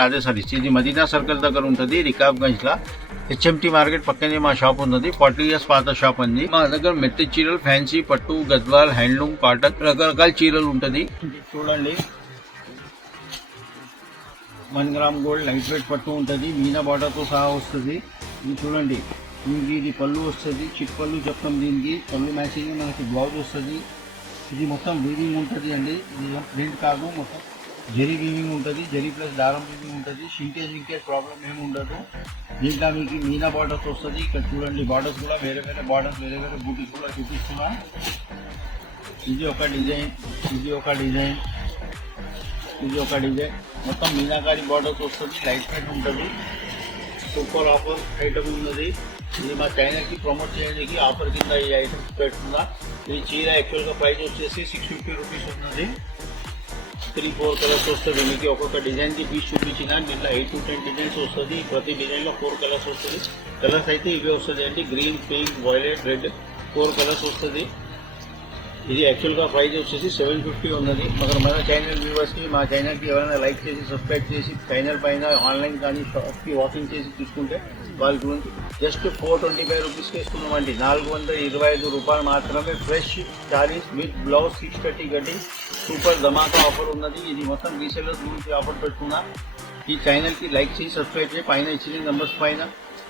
రాధే సారీస్. ఇది మదీనా సర్కిల్ దగ్గర ఉంటుంది, రికాబ్గంజ్ లా. హెచ్ఎంటీ మార్కెట్ పక్కనే మా షాప్ ఉన్నది. 40 years పాత షాప్ అంది. మా దగ్గర మెత్త చీరలు, ఫ్యాన్సీ, పట్టు, గద్వాల్, హ్యాండ్లూమ్, కాటన్ రకరకాల చీరలు ఉంటది. చూడండి, 1 gram గోల్డ్ లైట్ వెయిట్ పట్టు ఉంటుంది, మీనా బార్డర్ తో సహా వస్తుంది. ఇది చూడండి, దీనికి ఇది పళ్ళు వస్తుంది, చిట్ పళ్ళు చెప్తాం. దీనికి పళ్ళు మ్యాచింగ్ మనకి బ్లౌజ్ వస్తుంది. ఇది మొత్తం వీవింగ్ ఉంటుంది అండి, ఇది ప్రింట్ కాదు, మొత్తం జరీ వీవింగ్ ఉంటుంది. జరీ ప్లస్ దారం వీవింగ్ ఉంటుంది. షింకేజ్ ప్రాబ్లం ఏమి ఉండదు. దీంట్లో మీకు మీనా బార్డర్స్ వస్తుంది. ఇక్కడ చూడండి, బార్డర్స్ కూడా వేరే వేరే బార్డర్స్, వేరే వేరే బూటీస్ కూడా చూపిస్తున్నా. ఇది ఒక డిజైన్, ఇది ఒక డిజైన్, ఇది ఒక డిజైన్. మొత్తం మీనాకారి బార్డర్స్ వస్తుంది, లైట్ వెయిట్ ఉంటుంది. సూపర్ ఆఫర్ ఐటమ్ ఉన్నది. ఇది మా ఛానల్కి ప్రమోట్ చేయడానికి ఆఫర్ కింద ఈ ఐటమ్స్ పెడుతున్నా. ఇది చీర యాక్చువల్గా ప్రైస్ వచ్చేసి 650 రూపీస్ ఉన్నది. 3-4 కలర్స్ వస్తుంది. మీకు ఒక్కొక్క డిజైన్కి పీస్ చూపించిన దీంట్లో 8 to 10 డిజైన్స్ వస్తుంది. ప్రతి డిజైన్లో 4 కలర్స్ వస్తుంది. కలర్స్ అయితే ఇవే వస్తుంది అండి, green, pink, violet, red, 4 colours వస్తుంది. ఇది యాక్చువల్గా ప్రైస్ వచ్చేసి 750 ఉన్నది. మన ఛానల్ వ్యూవర్స్కి, మా ఛానల్కి ఎవరైనా లైక్ చేసి సబ్స్క్రైబ్ చేసి ఛానల్ పైన ఆన్లైన్ కానీ షాప్కి వాకింగ్ చేసి తీసుకుంటే వాళ్ళ గురించి జస్ట్ 425 రూపీస్కి ఇస్తున్నామండి. 425 రూపాయలు మాత్రమే. Fresh saris with blouse 630 cutting. Super Dhamaka offer ఉన్నది. ఇది మొత్తం రీసేలర్స్ గురించి ఆఫర్ పెట్టుకున్నా. ఈ ఛానల్కి లైక్ చేసి సబ్స్క్రైబ్ చేసి పైన ఇచ్చిన నెంబర్స్ పైన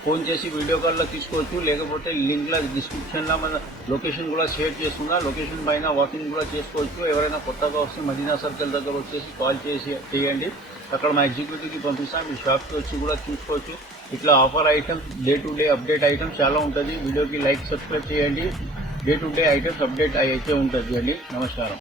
ఫోన్ చేసి వీడియో కాల్లో తీసుకోవచ్చు. లేకపోతే లింక్లో డిస్క్రిప్షన్లో మన లొకేషన్ కూడా షేర్ చేస్తున్నా. లొకేషన్ పైన వాకింగ్ కూడా చేసుకోవచ్చు. ఎవరైనా కొత్తగా వస్తే మదీనా సర్కిల్ దగ్గర వచ్చేసి కాల్ చేసి చేయండి. అక్కడ మా ఎగ్జిక్యూటివ్కి పంపిస్తాం. మీ షాప్కి వచ్చి కూడా చూసుకోవచ్చు. ఇట్లా offer items, day to day update items చాలా ఉంటుంది. వీడియోకి లైక్ సబ్స్క్రైబ్ చేయండి. Day to day items update అయితే ఉంటుంది అండి. నమస్కారం.